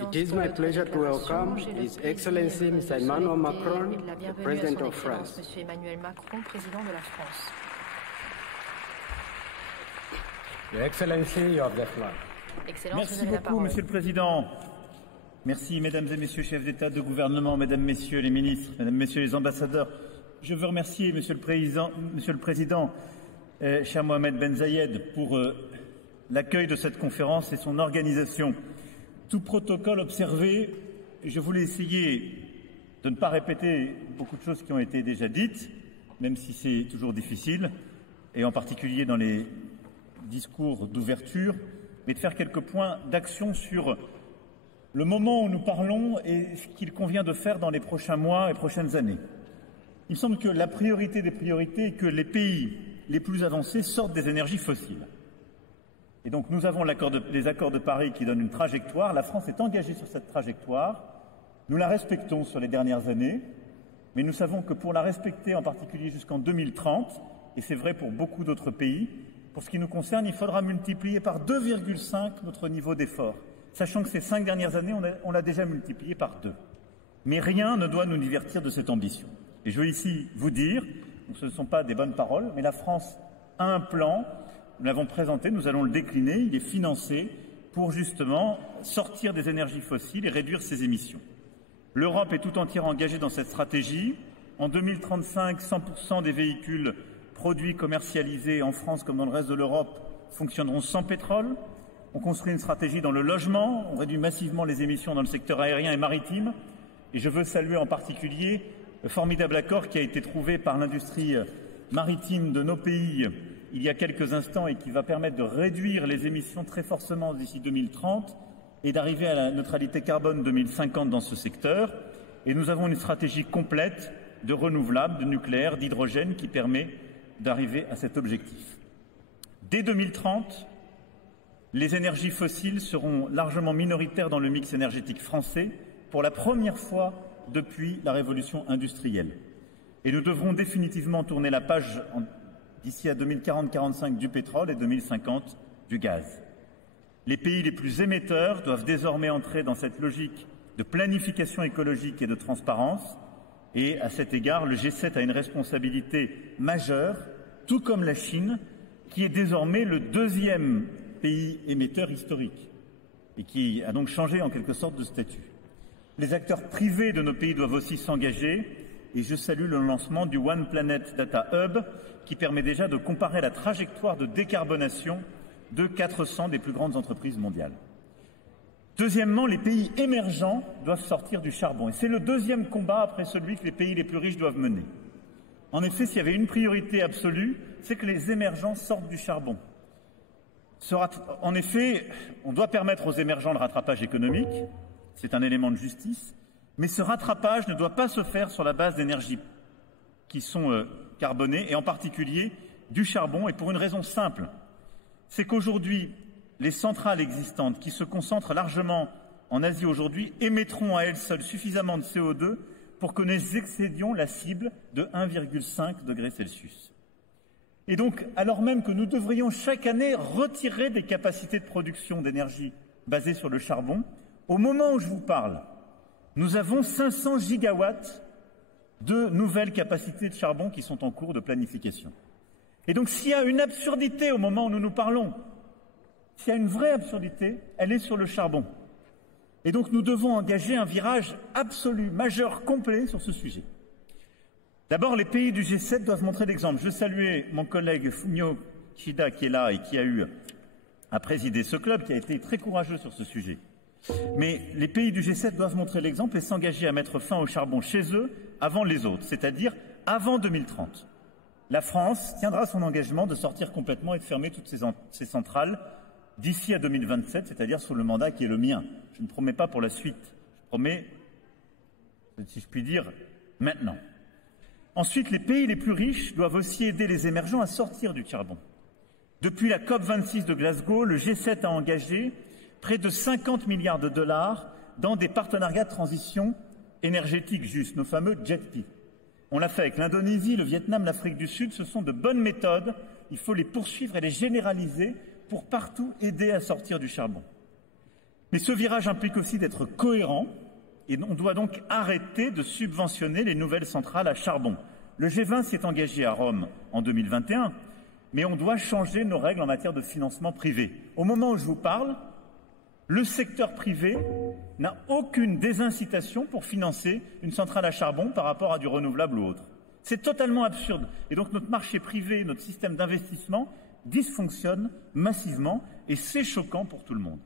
It is my pleasure to welcome His Excellency Mr. Emmanuel Macron, the President of France. Monsieur Emmanuel Macron, président de la France. Your Excellency, you have the floor. Excellence, Merci vous avez la beaucoup, parole. Monsieur le Président. Merci, Mesdames et Messieurs, chefs d'État, de gouvernement, Mesdames, Messieurs les ministres, Mesdames, Messieurs les ambassadeurs. Je veux remercier Monsieur le Président, cher Mohamed Ben Zayed, pour l'accueil de cette conférence et son organisation. Tout protocole observé, je voulais essayer de ne pas répéter beaucoup de choses qui ont été déjà dites, même si c'est toujours difficile, et en particulier dans les discours d'ouverture, mais de faire quelques points d'action sur le moment où nous parlons et ce qu'il convient de faire dans les prochains mois et prochaines années. Il me semble que la priorité des priorités est que les pays les plus avancés sortent des énergies fossiles. Et donc nous avons les accords de Paris qui donnent une trajectoire. La France est engagée sur cette trajectoire. Nous la respectons sur les dernières années, mais nous savons que pour la respecter, en particulier jusqu'en 2030, et c'est vrai pour beaucoup d'autres pays, pour ce qui nous concerne, il faudra multiplier par 2,5 notre niveau d'effort, sachant que ces 5 dernières années, on l'a déjà multiplié par 2. Mais rien ne doit nous divertir de cette ambition. Et je veux ici vous dire, ce ne sont pas des bonnes paroles, mais la France a un plan. Nous l'avons présenté, nous allons le décliner, il est financé pour justement sortir des énergies fossiles et réduire ses émissions. L'Europe est tout entière engagée dans cette stratégie. En 2035, 100% des véhicules produits commercialisés en France comme dans le reste de l'Europe fonctionneront sans pétrole. On construit une stratégie dans le logement, on réduit massivement les émissions dans le secteur aérien et maritime. Et je veux saluer en particulier le formidable accord qui a été trouvé par l'industrie maritime de nos pays il y a quelques instants et qui va permettre de réduire les émissions très fortement d'ici 2030 et d'arriver à la neutralité carbone 2050 dans ce secteur. Et nous avons une stratégie complète de renouvelables, de nucléaire, d'hydrogène qui permet d'arriver à cet objectif. Dès 2030, les énergies fossiles seront largement minoritaires dans le mix énergétique français pour la première fois depuis la révolution industrielle. Et nous devrons définitivement tourner la page d'ici à 2040-45 du pétrole et 2050 du gaz. Les pays les plus émetteurs doivent désormais entrer dans cette logique de planification écologique et de transparence. Et à cet égard, le G7 a une responsabilité majeure, tout comme la Chine, qui est désormais le deuxième pays émetteur historique et qui a donc changé en quelque sorte de statut. Les acteurs privés de nos pays doivent aussi s'engager et je salue le lancement du One Planet Data Hub qui permet déjà de comparer la trajectoire de décarbonation de 400 des plus grandes entreprises mondiales. Deuxièmement, les pays émergents doivent sortir du charbon. Et c'est le deuxième combat après celui que les pays les plus riches doivent mener. En effet, s'il y avait une priorité absolue, c'est que les émergents sortent du charbon. En effet, on doit permettre aux émergents le rattrapage économique. C'est un élément de justice. Mais ce rattrapage ne doit pas se faire sur la base d'énergies qui sont carbonées, et en particulier du charbon, et pour une raison simple. C'est qu'aujourd'hui, les centrales existantes, qui se concentrent largement en Asie aujourd'hui, émettront à elles seules suffisamment de CO2 pour que nous excédions la cible de 1,5 degré Celsius. Et donc, alors même que nous devrions chaque année retirer des capacités de production d'énergie basées sur le charbon, au moment où je vous parle, nous avons 500 gigawatts de nouvelles capacités de charbon qui sont en cours de planification. Et donc, s'il y a une absurdité au moment où nous nous parlons, s'il y a une vraie absurdité, elle est sur le charbon. Et donc, nous devons engager un virage absolu, majeur, complet sur ce sujet. D'abord, les pays du G7 doivent montrer l'exemple. Je saluais mon collègue Fumio Kishida qui est là et qui a eu à présider ce club, qui a été très courageux sur ce sujet. Mais les pays du G7 doivent montrer l'exemple et s'engager à mettre fin au charbon chez eux avant les autres, c'est-à-dire avant 2030. La France tiendra son engagement de sortir complètement et de fermer toutes ces centrales d'ici à 2027, c'est-à-dire sous le mandat qui est le mien. Je ne promets pas pour la suite, je promets, si je puis dire, maintenant. Ensuite, les pays les plus riches doivent aussi aider les émergents à sortir du charbon. Depuis la COP26 de Glasgow, le G7 a engagé près de 50 milliards de dollars dans des partenariats de transition énergétique juste, nos fameux JETP. On l'a fait avec l'Indonésie, le Vietnam, l'Afrique du Sud. Ce sont de bonnes méthodes. Il faut les poursuivre et les généraliser pour partout aider à sortir du charbon. Mais ce virage implique aussi d'être cohérent et on doit donc arrêter de subventionner les nouvelles centrales à charbon. Le G20 s'est engagé à Rome en 2021, mais on doit changer nos règles en matière de financement privé. Au moment où je vous parle, le secteur privé n'a aucune désincitation pour financer une centrale à charbon par rapport à du renouvelable ou autre. C'est totalement absurde. Et donc notre marché privé, notre système d'investissement dysfonctionne massivement et c'est choquant pour tout le monde.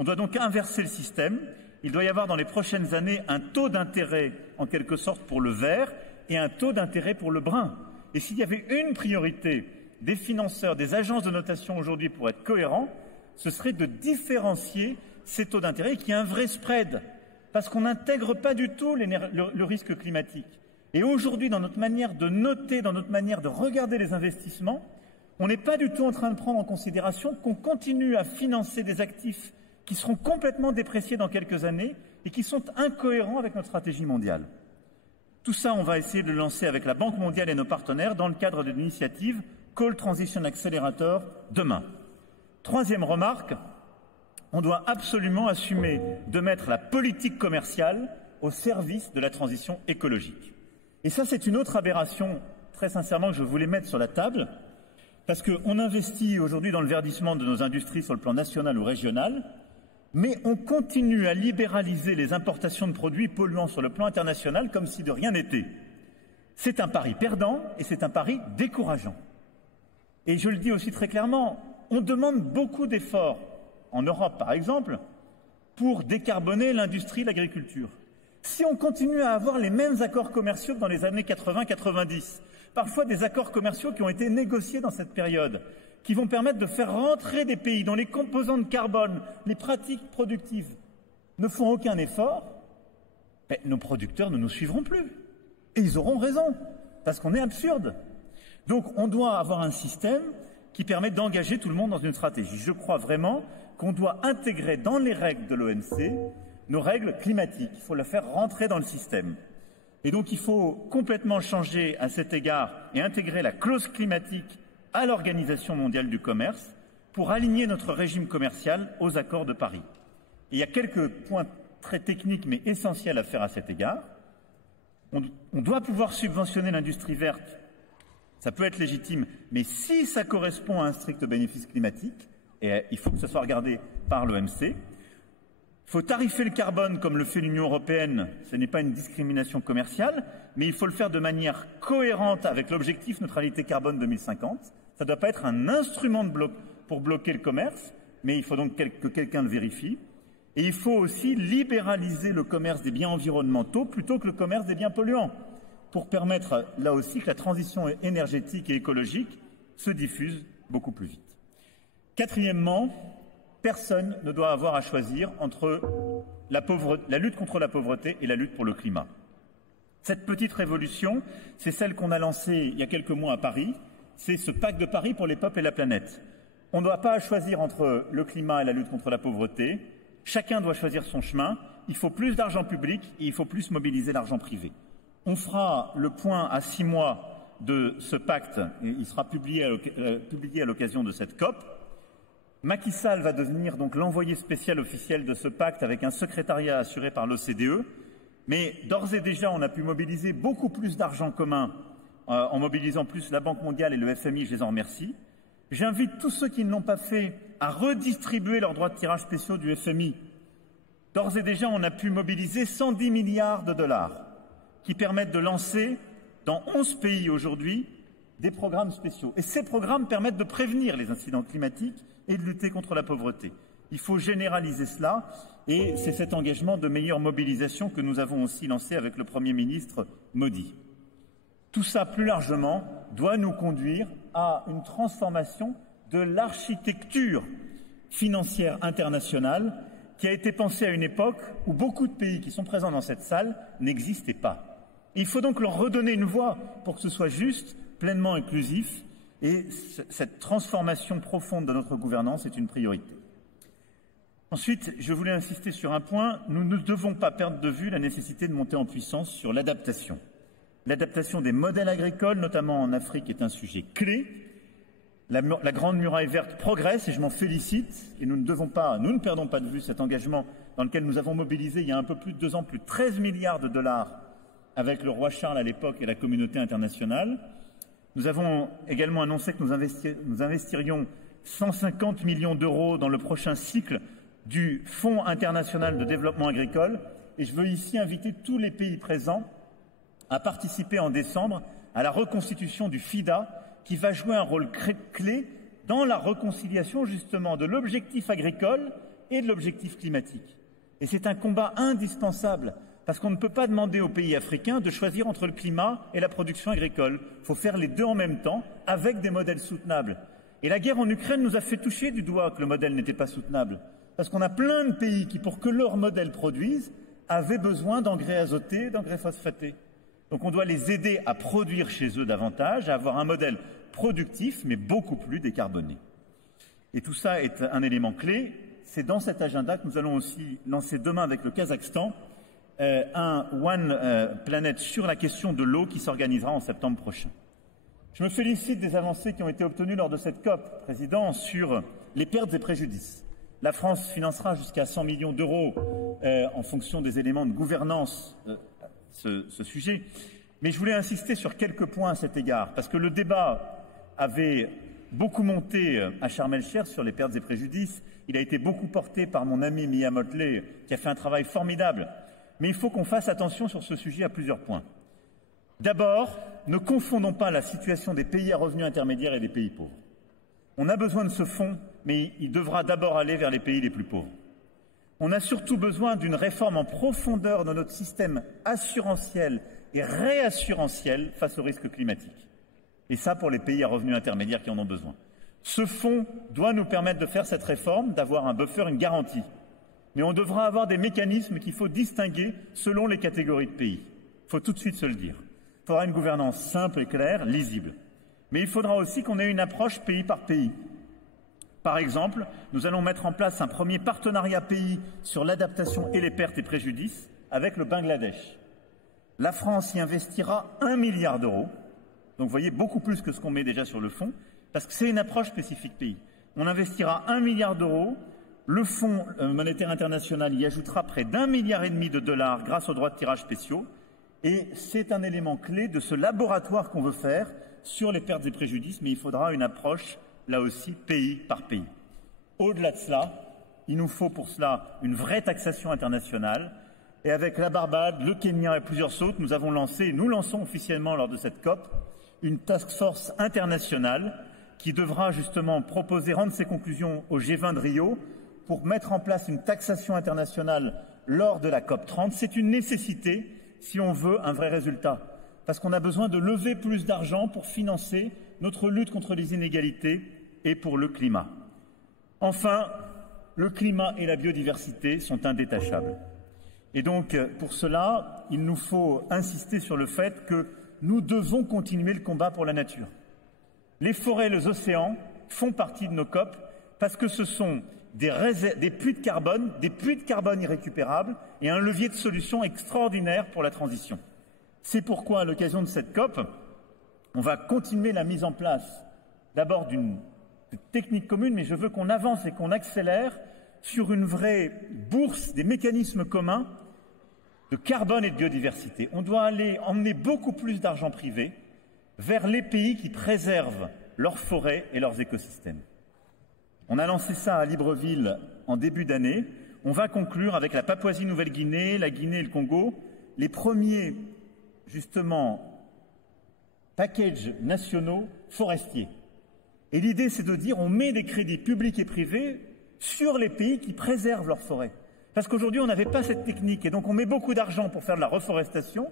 On doit donc inverser le système. Il doit y avoir dans les prochaines années un taux d'intérêt en quelque sorte pour le vert et un taux d'intérêt pour le brun. Et s'il y avait une priorité des financeurs, des agences de notation aujourd'hui pour être cohérents, ce serait de différencier ces taux d'intérêt qui a un vrai spread, parce qu'on n'intègre pas du tout le risque climatique. Et aujourd'hui, dans notre manière de noter, dans notre manière de regarder les investissements, on n'est pas du tout en train de prendre en considération qu'on continue à financer des actifs qui seront complètement dépréciés dans quelques années et qui sont incohérents avec notre stratégie mondiale. Tout ça, on va essayer de le lancer avec la Banque mondiale et nos partenaires dans le cadre de l'initiative Coal Transition Accelerator demain. Troisième remarque, on doit absolument assumer de mettre la politique commerciale au service de la transition écologique. Et ça, c'est une autre aberration, très sincèrement, que je voulais mettre sur la table, parce qu'on investit aujourd'hui dans le verdissement de nos industries sur le plan national ou régional, mais on continue à libéraliser les importations de produits polluants sur le plan international comme si de rien n'était. C'est un pari perdant et c'est un pari décourageant. Et je le dis aussi très clairement, on demande beaucoup d'efforts, en Europe par exemple, pour décarboner l'industrie, l'agriculture. Si on continue à avoir les mêmes accords commerciaux que dans les années 80-90, parfois des accords commerciaux qui ont été négociés dans cette période, qui vont permettre de faire rentrer des pays dont les composants de carbone, les pratiques productives ne font aucun effort, ben, nos producteurs ne nous suivront plus. Et ils auront raison, parce qu'on est absurde. Donc on doit avoir un système qui permet d'engager tout le monde dans une stratégie. Je crois vraiment qu'on doit intégrer dans les règles de l'OMC nos règles climatiques. Il faut la faire rentrer dans le système. Et donc il faut complètement changer à cet égard et intégrer la clause climatique à l'Organisation mondiale du commerce pour aligner notre régime commercial aux accords de Paris. Et il y a quelques points très techniques mais essentiels à faire à cet égard. On doit pouvoir subventionner l'industrie verte. Ça peut être légitime, mais si ça correspond à un strict bénéfice climatique, et il faut que ce soit regardé par l'OMC, il faut tarifer le carbone comme le fait l'Union européenne. Ce n'est pas une discrimination commerciale, mais il faut le faire de manière cohérente avec l'objectif neutralité carbone 2050. Ça ne doit pas être un instrument pour bloquer le commerce, mais il faut donc que quelqu'un le vérifie. Et il faut aussi libéraliser le commerce des biens environnementaux plutôt que le commerce des biens polluants, pour permettre là aussi que la transition énergétique et écologique se diffuse beaucoup plus vite. Quatrièmement, personne ne doit avoir à choisir entre la lutte contre la pauvreté et la lutte pour le climat. Cette petite révolution, c'est celle qu'on a lancée il y a quelques mois à Paris, c'est ce pacte de Paris pour les peuples et la planète. On ne doit pas choisir entre le climat et la lutte contre la pauvreté, chacun doit choisir son chemin, il faut plus d'argent public et il faut plus mobiliser l'argent privé. On fera le point à 6 mois de ce pacte, et il sera publié à l'occasion de cette COP. Macky Sall va devenir donc l'envoyé spécial officiel de ce pacte avec un secrétariat assuré par l'OCDE. Mais d'ores et déjà, on a pu mobiliser beaucoup plus d'argent commun en mobilisant plus la Banque mondiale et le FMI, je les en remercie. J'invite tous ceux qui ne l'ont pas fait à redistribuer leurs droits de tirage spéciaux du FMI. D'ores et déjà, on a pu mobiliser 110 milliards de dollars qui permettent de lancer dans 11 pays aujourd'hui des programmes spéciaux. Et ces programmes permettent de prévenir les incidents climatiques et de lutter contre la pauvreté. Il faut généraliser cela et c'est cet engagement de meilleure mobilisation que nous avons aussi lancé avec le Premier ministre Modi. Tout ça, plus largement, doit nous conduire à une transformation de l'architecture financière internationale qui a été pensée à une époque où beaucoup de pays qui sont présents dans cette salle n'existaient pas. Et il faut donc leur redonner une voix pour que ce soit juste, pleinement inclusif, et cette transformation profonde de notre gouvernance est une priorité. Ensuite, je voulais insister sur un point, nous ne devons pas perdre de vue la nécessité de monter en puissance sur l'adaptation. L'adaptation des modèles agricoles, notamment en Afrique, est un sujet clé. La Grande Muraille Verte progresse et je m'en félicite. Et nous ne perdons pas de vue cet engagement dans lequel nous avons mobilisé il y a un peu plus de 2 ans plus de 13 milliards de dollars avec le roi Charles à l'époque et la communauté internationale. Nous avons également annoncé que nous investirions 150 millions d'euros dans le prochain cycle du Fonds international de développement agricole. Et je veux ici inviter tous les pays présents à participer en décembre à la reconstitution du FIDA, qui va jouer un rôle clé dans la réconciliation justement de l'objectif agricole et de l'objectif climatique. Et c'est un combat indispensable, parce qu'on ne peut pas demander aux pays africains de choisir entre le climat et la production agricole. Il faut faire les deux en même temps, avec des modèles soutenables. Et la guerre en Ukraine nous a fait toucher du doigt que le modèle n'était pas soutenable. Parce qu'on a plein de pays qui, pour que leur modèle produise, avaient besoin d'engrais azotés, d'engrais phosphatés. Donc on doit les aider à produire chez eux davantage, à avoir un modèle productif, mais beaucoup plus décarboné. Et tout ça est un élément clé. C'est dans cet agenda que nous allons aussi lancer demain avec le Kazakhstan un One Planet sur la question de l'eau qui s'organisera en septembre prochain. Je me félicite des avancées qui ont été obtenues lors de cette COP, Président, sur les pertes et préjudices. La France financera jusqu'à 100 millions d'euros en fonction des éléments de gouvernance ce sujet. Mais je voulais insister sur quelques points à cet égard, parce que le débat avait beaucoup monté à Sharm el-Sheikh sur les pertes et préjudices. Il a été beaucoup porté par mon ami Mia Motley, qui a fait un travail formidable. Mais il faut qu'on fasse attention sur ce sujet à plusieurs points. D'abord, ne confondons pas la situation des pays à revenus intermédiaires et des pays pauvres. On a besoin de ce fonds, mais il devra d'abord aller vers les pays les plus pauvres. On a surtout besoin d'une réforme en profondeur de notre système assurantiel et réassurantiel face aux risques climatiques. Et ça pour les pays à revenus intermédiaires qui en ont besoin. Ce fonds doit nous permettre de faire cette réforme, d'avoir un buffer, une garantie. Mais on devra avoir des mécanismes qu'il faut distinguer selon les catégories de pays. Il faut tout de suite se le dire. Il faudra une gouvernance simple et claire, lisible. Mais il faudra aussi qu'on ait une approche pays par pays. Par exemple, nous allons mettre en place un premier partenariat pays sur l'adaptation et les pertes et préjudices avec le Bangladesh. La France y investira 1 milliard d'euros. Donc vous voyez, beaucoup plus que ce qu'on met déjà sur le fonds, parce que c'est une approche spécifique pays. On investira 1 milliard d'euros. Le Fonds monétaire international y ajoutera près d'1,5 milliard de dollars grâce aux droits de tirage spéciaux. Et c'est un élément clé de ce laboratoire qu'on veut faire sur les pertes et préjudices, mais il faudra une approche, là aussi, pays par pays. Au-delà de cela, il nous faut pour cela une vraie taxation internationale. Et avec la Barbade, le Kenya et plusieurs autres, nous lançons officiellement lors de cette COP une task force internationale qui devra justement rendre ses conclusions au G20 de Rio pour mettre en place une taxation internationale lors de la COP 30. C'est une nécessité si on veut un vrai résultat. Parce qu'on a besoin de lever plus d'argent pour financer notre lutte contre les inégalités et pour le climat. Enfin, le climat et la biodiversité sont indétachables. Et donc, pour cela, il nous faut insister sur le fait que nous devons continuer le combat pour la nature. Les forêts et les océans font partie de nos COP parce que ce sont des puits de carbone irrécupérables et un levier de solution extraordinaire pour la transition. C'est pourquoi, à l'occasion de cette COP, on va continuer la mise en place d'abord d'une technique commune, mais je veux qu'on avance et qu'on accélère sur une vraie bourse des mécanismes communs de carbone et de biodiversité. On doit emmener beaucoup plus d'argent privé vers les pays qui préservent leurs forêts et leurs écosystèmes. On a lancé ça à Libreville en début d'année. On va conclure avec la Papouasie-Nouvelle-Guinée, la Guinée et le Congo, les premiers, justement, packages nationaux forestiers. Et l'idée, c'est de dire on met des crédits publics et privés sur les pays qui préservent leurs forêts. Parce qu'aujourd'hui, on n'avait pas cette technique. Et donc, on met beaucoup d'argent pour faire de la reforestation,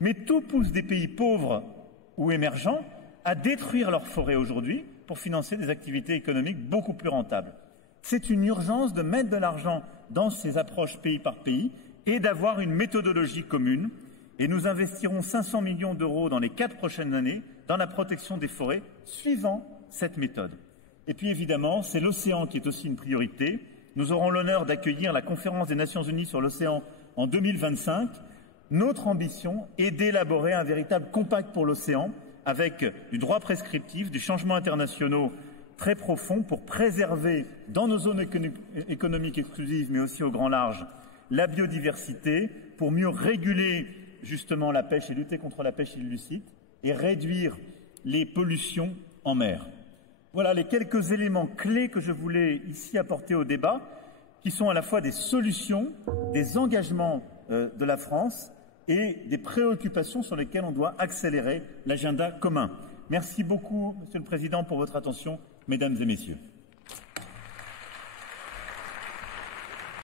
mais tout pousse des pays pauvres ou émergents à détruire leurs forêts aujourd'hui pour financer des activités économiques beaucoup plus rentables. C'est une urgence de mettre de l'argent dans ces approches pays par pays et d'avoir une méthodologie commune. Et nous investirons 500 millions d'euros dans les 4 prochaines années dans la protection des forêts suivant cette méthode. Et puis évidemment, c'est l'océan qui est aussi une priorité. Nous aurons l'honneur d'accueillir la conférence des Nations Unies sur l'océan en 2025. Notre ambition est d'élaborer un véritable compact pour l'océan avec du droit prescriptif, des changements internationaux très profonds pour préserver dans nos zones économiques exclusives, mais aussi au grand large, la biodiversité, pour mieux réguler justement la pêche et lutter contre la pêche illicite et réduire les pollutions en mer. Voilà les quelques éléments clés que je voulais ici apporter au débat, qui sont à la fois des solutions, des engagements de la France et des préoccupations sur lesquelles on doit accélérer l'agenda commun. Merci beaucoup, Monsieur le Président, pour votre attention, Mesdames et Messieurs.